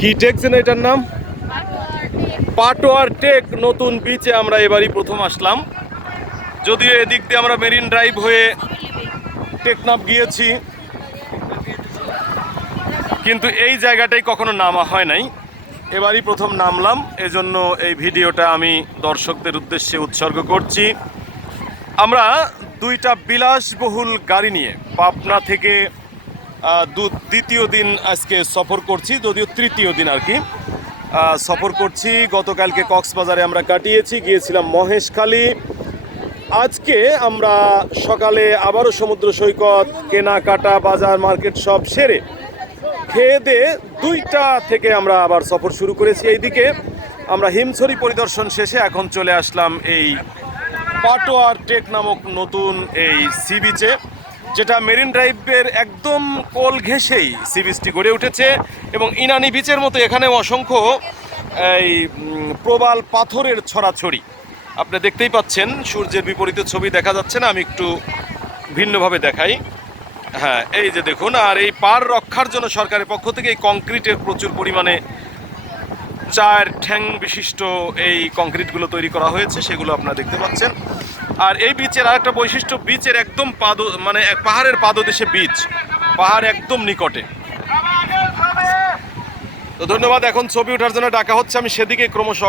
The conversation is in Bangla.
কি টেকছেন এটার নাম? পাটোয়ার টেক নতুন বিচে আমরা এবারই প্রথম আসলাম। যদিও এদিক দিয়ে আমরা মেরিন ড্রাইভ হয়ে টেকনাফ গিয়েছি, কিন্তু এই জায়গাটাই কখনো নামা হয় নাই, এবারই প্রথম নামলাম। এজন্য এই ভিডিওটা আমি দর্শকদের উদ্দেশ্যে উৎসর্গ করছি। আমরা দুইটা বিলাসবহুল গাড়ি নিয়ে পাবনা থেকে দ্বিতীয় দিন আজকে সফর করছি, যদিও তৃতীয় দিন আর কি সফর করছি। গতকালকে কক্সবাজারে আমরা কাটিয়েছি, গিয়েছিলাম মহেশখালী। আজকে আমরা সকালে আবারও সমুদ্র সৈকত, কেনাকাটা, বাজার, মার্কেট সব সেরে খেয়ে দিয়ে 2টা থেকে আমরা আবার সফর শুরু করেছি। এইদিকে আমরা হিমছড়ি পরিদর্শন শেষে এখন চলে আসলাম এই পাটোয়ার টেক নামক নতুন এই সি বিচে, যেটা মেরিন ড্রাইভের একদম কোল ঘেঁষেই সি বিচটি গড়ে উঠেছে। এবং ইনানি বিচের মতো এখানে অসংখ্য এই প্রবাল পাথরের ছড়াছড়ি আপনি দেখতেই পাচ্ছেন। সূর্যের বিপরীতে ছবি দেখা যাচ্ছে না, আমি একটু ভিন্নভাবে দেখাই। হ্যাঁ, এই যে দেখুন। আর এই পার রক্ষার জন্য সরকারের পক্ষ থেকে এই কংক্রিটের প্রচুর পরিমাণে 4 ঠ্যাং বিশিষ্ট এই কংক্রিটগুলো তৈরি করা হয়েছে, সেগুলো আপনারা দেখতে পাচ্ছেন। আর এই বিচের আরেকটা বৈশিষ্ট্য, বিচের একদম মানে পাহাড়ের পাদদেশে বিচ, পাহাড় একদম নিকটে। তো ধন্যবাদ। এখন ছবি ওঠার জন্য ডাকা হচ্ছে, আমি সেদিকে ক্রমশ